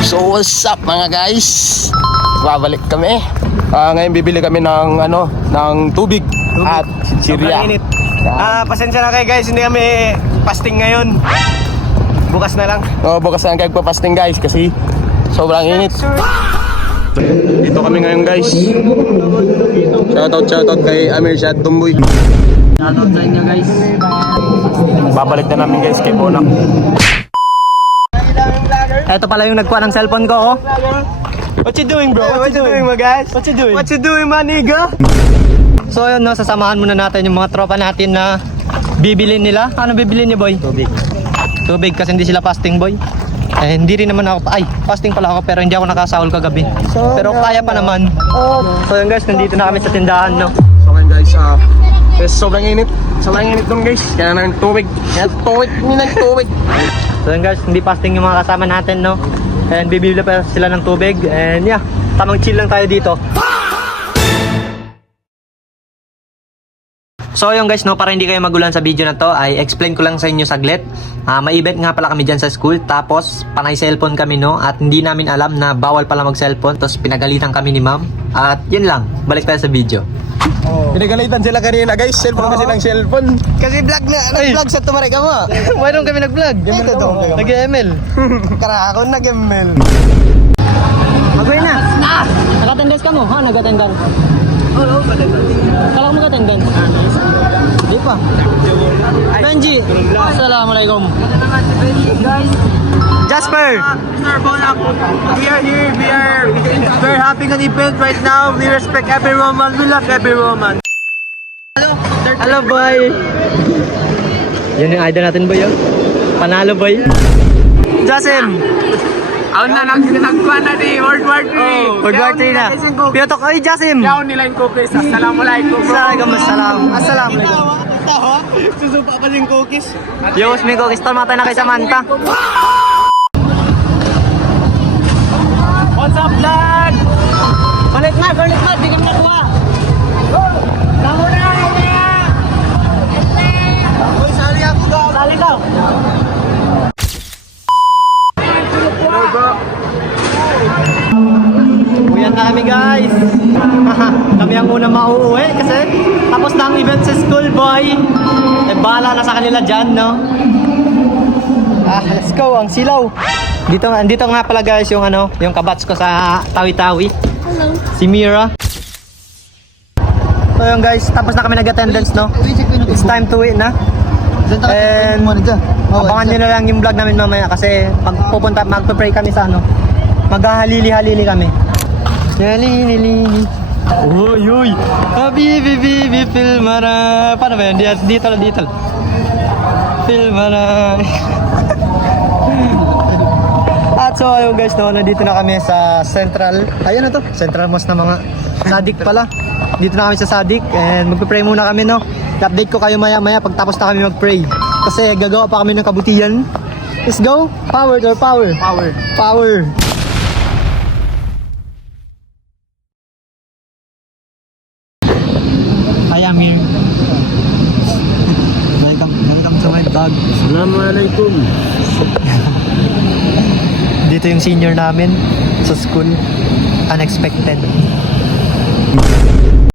So what's up mga guys? Babalik kami. Ngayon bibili kami ng tubig at sirya. Pasensya na kayo guys, hindi kami fasting ngayon. Bukas na lang. Bukas na kayo pa-fasting guys kasi sobrang init. Dito kami ngayon guys. Shoutout kay Amir Shad Tumboy. Shoutout sa inyo guys. Babalik na namin guys kay Bonak. Ito pala yung nagkuha ng cellphone ko, oh. What you doing, bro? What you doing, my guys? What you doing? What you doing, my nigga? So yun, no, sasamahan muna natin yung mga tropa natin na bibilin nila. Ano bibilin niyo, boy? Tubig. Tubig kasi hindi sila fasting, boy. Eh, hindi rin naman ako, fasting pala ako pero hindi ako nakasahol kagabi. Pero kaya pa naman. So yun guys, nandito na kami sa tindahan, no. So ngayon guys, sobrang init. Sobrang init dun guys. Kaya na ng tubig. Tubig. So yun guys, hindi fasting yung mga kasama natin, no. And bibili pa sila ng tubig. And yeah, tamang chill lang tayo dito. So yung guys, no, para hindi kayo magulan sa video na to, ay explain ko lang sa inyo saglit. May event nga pala kami dyan sa school. Tapos panay cellphone kami, no. At hindi namin alam na bawal pala mag cellphone. Tapos pinagalitan kami ni ma'am. At yun lang, balik tayo sa video. Pinagalitan sila kanina guys. Cellphone kasi lang cellphone. Kasi vlog na, nag-vlog sa tumaray ka mo. Mayroon kami nag-vlog. Nag-ML. Karakon nag-ML. Mag-uwi na. Nag-attendance ka mo? Ha? Nag-attendance? Oo, kala ko mag-attendance. Di pa. Benji, assalamualaikum. Jasper! Mr. Bonak, we are here, we're having an event right now. We respect every woman, we love every woman. Hello, boy! Yun yung idol natin, boy, oh. Panalo, boy. Jasim! Ako na lang sinasagkuhan na di, World War 3. World War 3 na. Piyotok, oy, Jasim! Yaw nila yung cookies. Assalamualaikum. Assalamualaikum. Susupa pa yung cookies. Yo, may cookies tol, matay na kay Samantha. What's up, vlog? Balik na, di ka nakuha. Tamo na, Uy, sali ako daw. Sali daw. Uyan na kami guys. Kami ang unang mauuwi kasi tapos na ang event sa school, boy. Eh bahala na sa kanila dyan, no? Let's go, ang silaw. Dito nga pala guys yung yung kabats ko sa Tawi-Tawi. Hello. Si Mira. So yun guys, tapos na kami nag-attendance, no? It's time to eat na. And abangan nyo na lang yung vlog namin mamaya kasi pagpupunta, magpe-pray kami sa maghahalili-halili kami. Halili. Uy. Habibi, filmara. Paano ba yun? Dito. Filmara. At so ayun guys, no, nandito na kami sa Central. Ayun na to, Central Mosque na mga Sadik pala. Dito na kami sa Sadik and magpe-pray muna kami, no. I-update ko kayo maya pagtapos na kami mag-pray. Kasi gagawa pa kami ng kabutihan. Let's go. Power. Hi Amir. Welcome to my vlog. Assalamualaikum. Dito yung senior namin sa school. Unexpected.